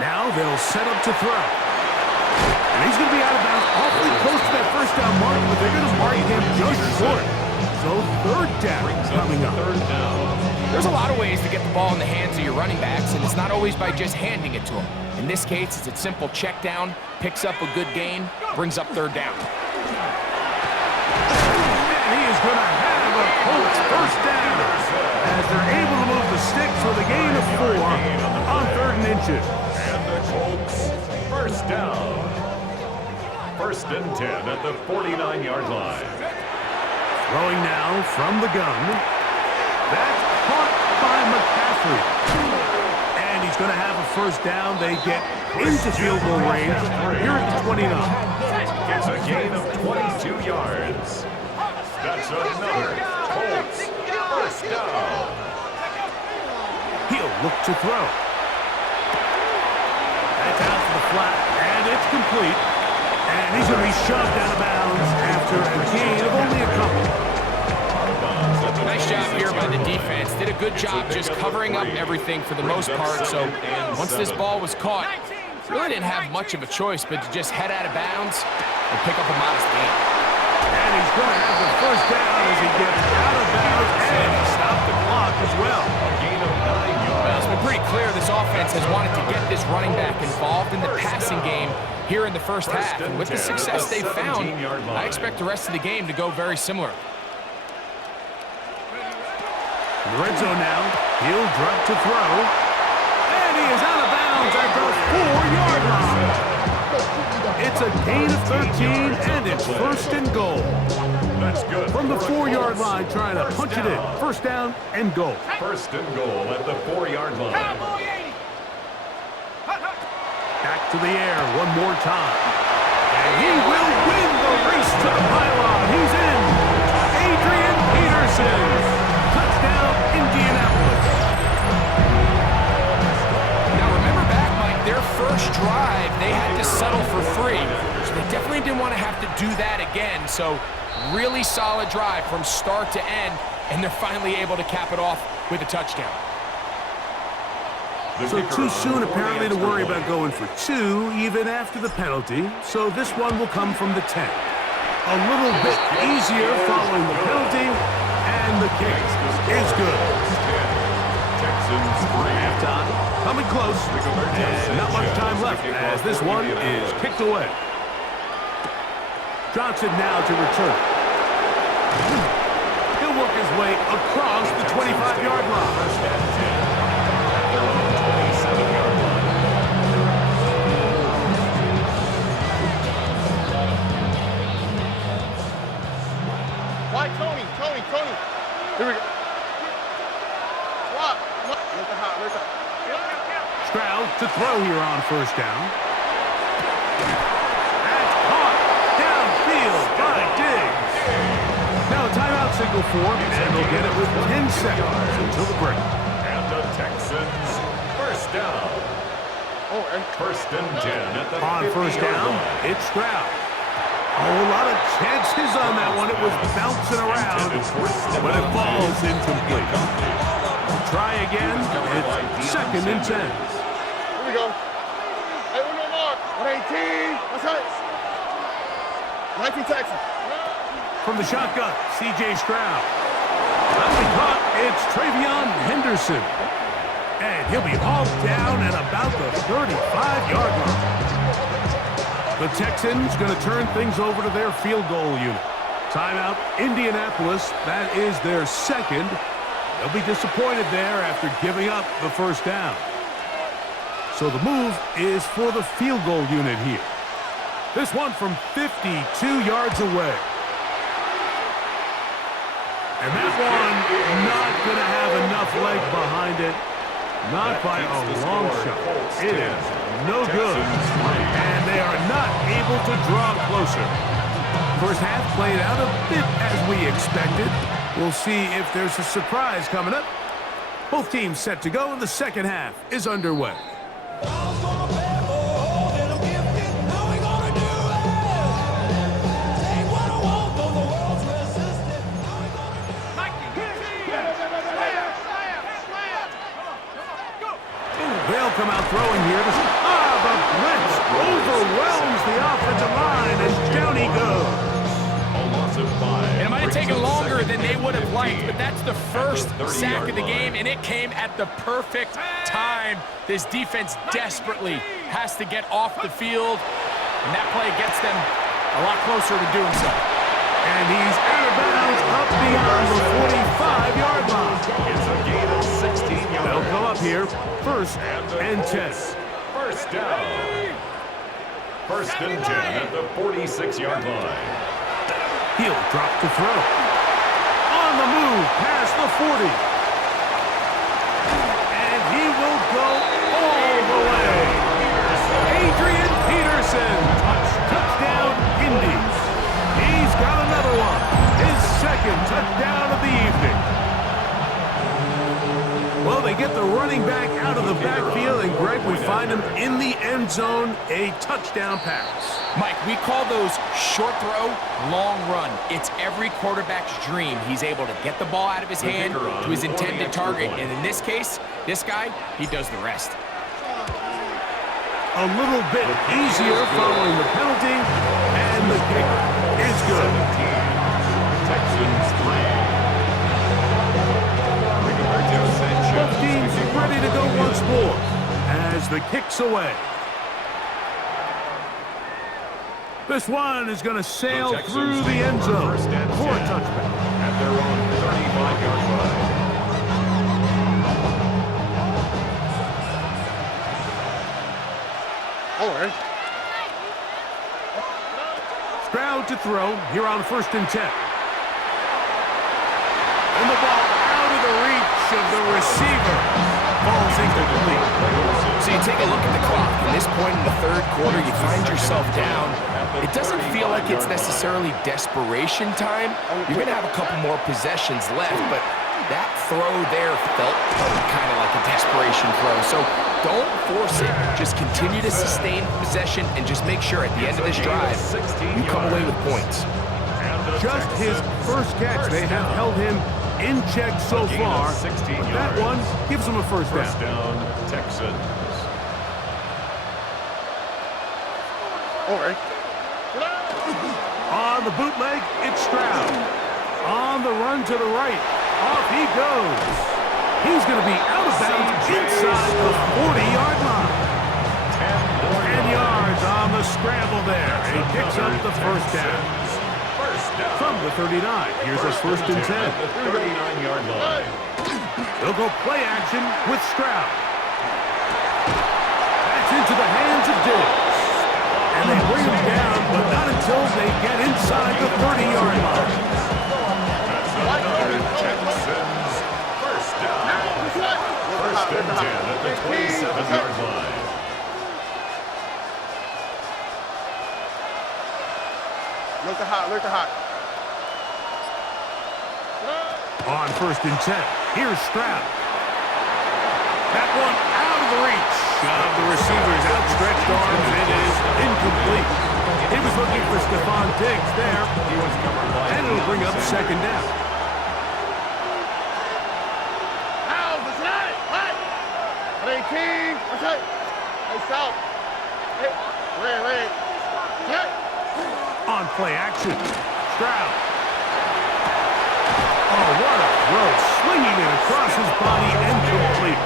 Now they'll set up to throw. And he's going to be out of bounds awfully close to that first down mark, but they're going to mark him just short. So third down coming up. There's a lot of ways to get the ball in the hands of your running backs, and it's not always by just handing it to them. In this case, it's a simple check down, picks up a good gain, brings up third down. And he is going to have a Colts first down as they're able to move the sticks with a gain of 4 on 3rd and inches. And the Colts first down. 1st and 10 at the 49-yard line. Throwing now from the gun. That's caught by McCaffrey. And he's going to have a first down. They get into field goal range here at the 29. Gets a gain of 22 yards. That's another Colts first down. He'll look to throw. That's out for the flat, and it's complete. And he's going to be shoved out of bounds after a gain of only a couple. Nice job here by the defense. Did a good job just covering up everything for the most part. So once this ball was caught, really didn't have much of a choice but to just head out of bounds and pick up a modest gain. And he's going to have the first down as he gets out of bounds and stop the clock as well. A gain of 9 yards. It's been pretty clear this offense has wanted to get this running back involved in the passing game here in the first half. And with the success they've found, I expect the rest of the game to go very similar. In the red zone now, he'll drop to throw. And he is out of bounds at the 4-yard line. It's a gain of 13, and it's 1st and goal. That's good. From the 4-yard line, trying to punch it in. First down and goal. 1st and goal at the 4-yard line. Back to the air one more time. And he will win the race to the pylon. He's in. Adrian Peterson. Touchdown, Indianapolis. Now remember back, Mike, their first drive, they had to settle for 3. So they definitely didn't want to have to do that again. So really solid drive from start to end, and they're finally able to cap it off with a touchdown. So too soon, apparently, to worry about going for 2, even after the penalty. So this one will come from the 10. A little bit easier following the penalty, and the kick is good. Texans 3. Halftime coming close, and not much time left as this one is kicked away. Johnson now to return. He'll work his way across the 25-yard line. Tony. Here we go. Swap. Look at hot. Stroud to throw here on first down. That's caught downfield by Diggs. Now a timeout signal for him, and they'll get it with 10 seconds until the break. And the Texans first down. Oh, and 1st and 10 at the On first 50-yard down, line. it's Stroud. A whole lot of chances on that one. It was bouncing around, but it falls incomplete. Try again. It's 2nd and 10. here we go. Hey, we no mark. 118. What's that? 19 Texans. From the shotgun, C.J. Stroud. Finally caught, it's Travion Henderson. And he'll be hauled down at about the 35-yard line. The Texans going to turn things over to their field goal unit. Timeout, Indianapolis. That is their 2nd. They'll be disappointed there after giving up the first down. So the move is for the field goal unit here. This one from 52 yards away. And that one not going to have enough leg behind it. Not by a long shot. It is no good. And they are not able to draw closer. First half played out a bit as we expected. We'll see if there's a surprise coming up. Both teams set to go, and the second half is underway. They'll They'll come out throwing here. The blitz overwhelms the offensive line, and down he goes. And it might have taken longer than they would have liked, but that's the first sack of the game, and it came at the perfect time. This defense desperately has to get off the field, and that play gets them a lot closer to doing so. And he's out of bounds up beyond the 45-yard line. It's a gain of 16 yards. They'll come up here, 1st and 10. First down. 1st and 10 at the 46-yard line. He'll drop to throw. On the move, past the 40. And he will go all the way. Adrian Peterson. Touchdown, Indies. He's got another one. His 2nd touchdown of the evening. Well, they get the running back out of the backfield, and Greg, we find him in the end zone, a touchdown pass. Mike, we call those short throw, long run. It's every quarterback's dream. He's able to get the ball out of his hand to his intended target, and in this case, this guy, he does the rest. A little bit easier following the penalty, and the kick is good. 17. Texans 3. Both teams ready to go once more as the kick's away. This one is going to sail through the end zone for a touchback. At their own 35-yard line. All right. Stroud to throw here on 1st and 10. And the ball out of the reach of the receiver. Ball's incomplete. So you take a look at the clock. At this point in the 3rd quarter, you find yourself down. It doesn't feel like it's necessarily desperation time. You're going to have a couple more possessions left, but that throw there felt kind of like a desperation throw. So don't force it. Just continue to sustain possession and just make sure at the end of this drive, you come away with points. Just his 1st catch. They have held him in check so far, but that one gives him a first down. First down, Texans. All right. On the bootleg, it's Stroud. On the run to the right, off he goes. He's going to be out of bounds inside the 40-yard line. 10 yards on the scramble there, and he picks up the first down. From the 39, here's a 1st and 10. The 39-yard line. They'll go play action with Stroud. That's into the hands of DUBS. And they bring him down, but not until they get inside the 30-yard line. That's another Texans first down. 1st and 10 at the 27-yard line. Look at hot, look at hot. On 1st and 10, here's Stroud. That one out of the reach of the receiver's outstretched arms. It is incomplete. He was looking for Stephon Diggs there, and it'll bring up 2nd down. Hey, King. What's up? Hey, South. Hey, wait. Hey. On play action, Stroud. Oh, what a throw. Swinging it across his body and complete.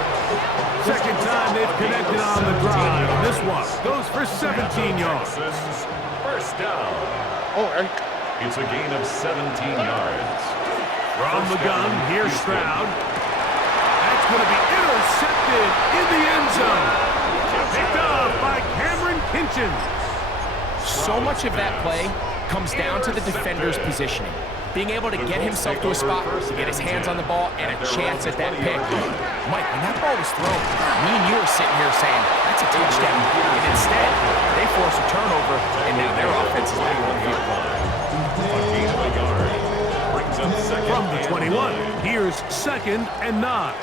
2nd time they've connected on the drive. And this one goes for 17 yards. First down. All right. It's a gain of 17 yards. From the gun, here's Stroud. That's going to be intercepted in the end zone. Picked up by Cameron Kinchen. So much of that play comes down to the defender's positioning. Being able to get himself to a spot, to get his hands on the ball, and a chance at that pick. Mike, when that ball was thrown, me and you are sitting here saying, that's a touchdown. And instead, they force a turnover, and now their offense is back on the field. From the 21, here's 2nd and 9.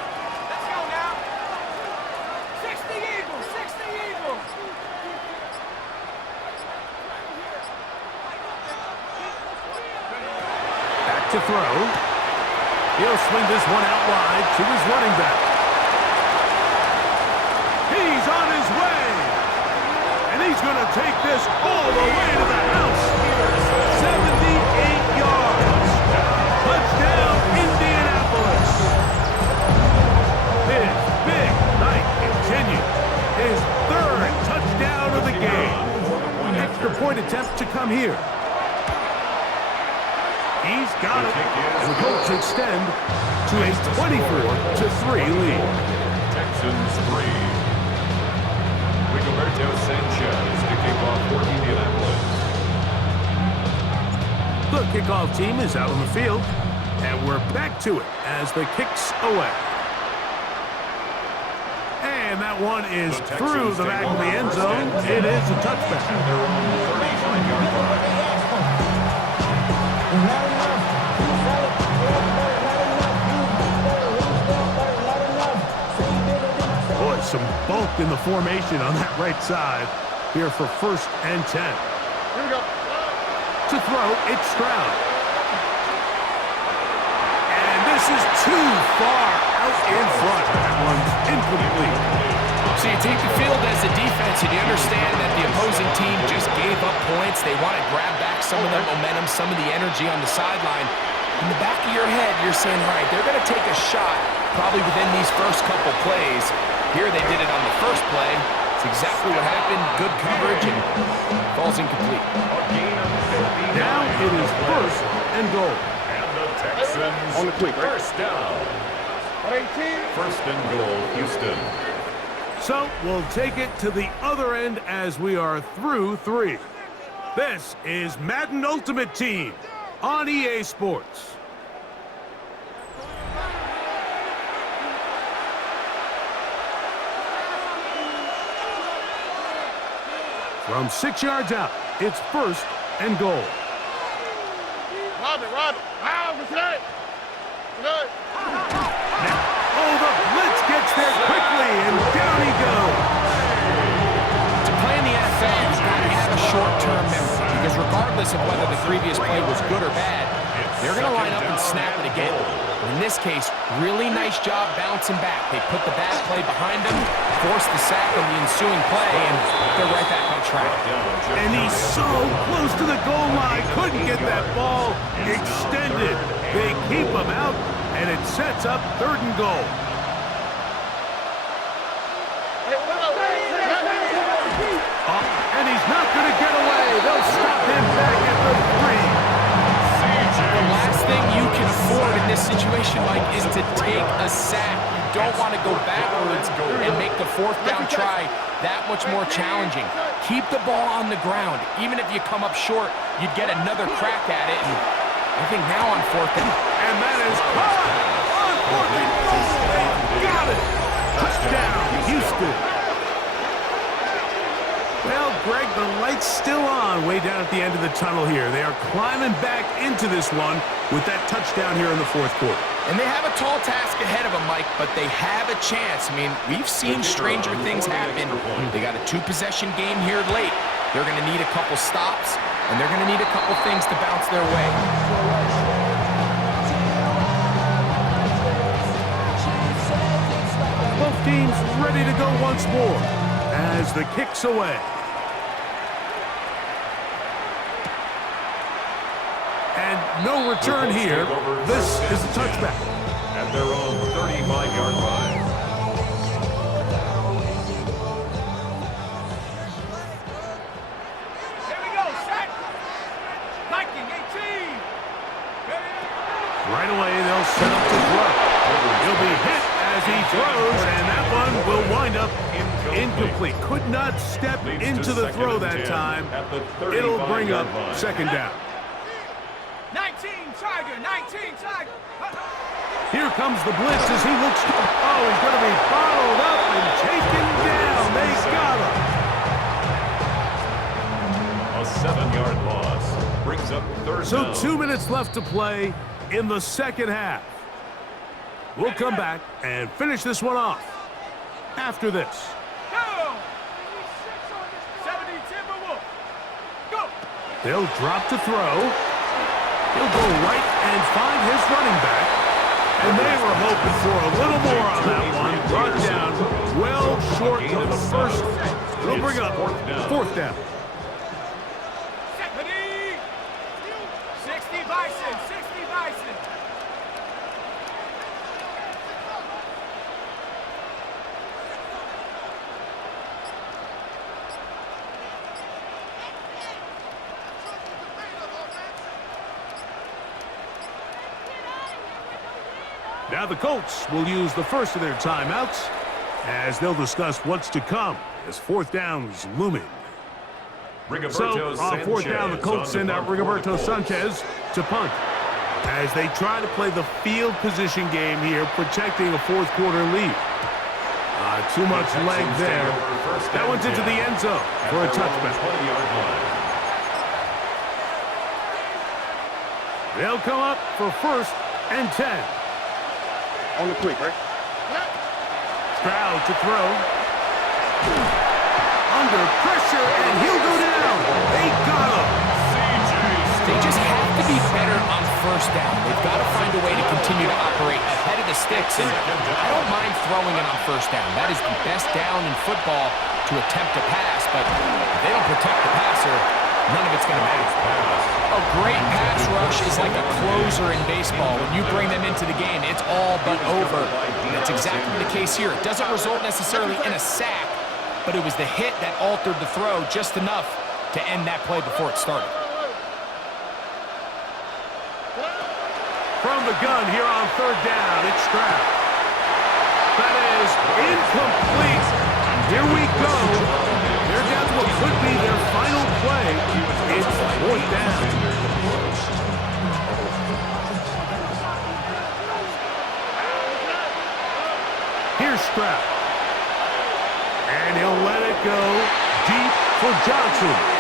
To throw. He'll swing this one out wide to his running back. He's He's going to take this all the way to the house. 78 yards. Touchdown, Indianapolis. His big night continues. His third touchdown of the game. Extra point attempt to come here. He's got it. And the Colts extend to a 24-3 lead. Texans 3. Rigoberto Sanchez to kick off for Indianapolis. The kickoff team is out on the field, and we're back to it as the kick's away. And that one is through the back of the end zone. It is a touchback. Their own 35-yard line. Boy, some bulk in the formation on that right side here for 1st and 10. Here we go. To throw, it's Stroud. And this is too far out in front. That one's incomplete. So you take the field as a defense and you understand that the opposing team just gave up points. They want to grab back some of the momentum, some of the energy on the sideline. In the back of your head, you're saying, all right, they're going to take a shot probably within these first couple plays. Here they did it on the first play. It's exactly what happened. Good coverage and falls incomplete. Now it is 1st and goal. And the Texans On the quick, right? first down. 18. 1st and goal, Houston. So we'll take it to the other end as we are through 3. This is Madden Ultimate Team on EA Sports. From 6 yards out, it's 1st and goal. Robin. Wow, what's that? Good. Oh, the blitz gets there quickly, and down he goes. To play in the NFL, you've got to have a short-term memory because regardless of whether the previous play was good or bad, they're going to line up and snap it again. In this case, really nice job bouncing back. They put the bad play behind them, forced the sack on the ensuing play, and they're right back on track. And he's so close to the goal line, couldn't get that ball extended. They keep him out, and it sets up 3rd and goal. And he's not going to get away. They'll stop him back at the 3. The last thing you can afford in this situation, Mike, is to take a sack. You don't want to go backwards and make the 4th down try that much more challenging. Keep the ball on the ground. Even if you come up short, you'd get another crack at it. And I think now on 4th down. And that is caught on 4th and goal. They got it. Touchdown, Houston. Well, Greg, the light's still on way down at the end of the tunnel here. They are climbing back into this one with that touchdown here in the 4th quarter. And they have a tall task ahead of them, Mike, but they have a chance. I mean, we've seen stranger things happen. They got a 2-possession game here late. They're going to need a couple stops, and they're going to need a couple things to bounce their way. Both teams ready to go once more as the kick's away. And no return here. This is a touchback. At their own 35-yard line. Here we go, set. Viking 18. Right away, they'll set up to throw. He'll be hit as he throws, and that one will wind up incomplete. Could not step into the throw that time. It'll bring up 2nd down. 19 Tiger, 19 Tiger. Here comes the blitz as he looks. Oh, he's going to be bottled up and taken down. They got him. A 7-yard loss brings up 3rd So down. 2 minutes left to play in the 2nd half. We'll come back and finish this one off after this. Go. 70 Timberwolf. Go. They'll drop to throw. He'll go right and find his running back. And they were hoping for a little more on that one. Brought down well short of the first It'll bring up fourth down. 60 Bison, 60 Bison. Now the Colts will use the first of their timeouts as they'll discuss what's to come as fourth down is looming. So on fourth down, the Colts send out Rigoberto Sanchez to punt as they try to play the field position game here, protecting a fourth quarter lead. Too much leg there. That one's into the end zone for a touchback. They'll come up for 1st and 10. On the quick, right? Stroud to throw. Under pressure, and he'll go down. They got him. They just have to be better on first down. They've got to find a way to continue to operate ahead of the sticks, and I don't mind throwing it on first down. That is the best down in football to attempt to pass, but if they don't protect the passer, none of it's going to matter. A great pass rush is like a closer in baseball. When you bring them into the game, it's all but over. That's exactly the case here. It doesn't result necessarily in a sack, but it was the hit that altered the throw just enough to end that play before it started. From the gun here on 3rd down, it's Stroud. That is incomplete. Here we go. They're down to what could be their final play. It's 4th down. Here's Stroud. And he'll let it go deep for Johnson.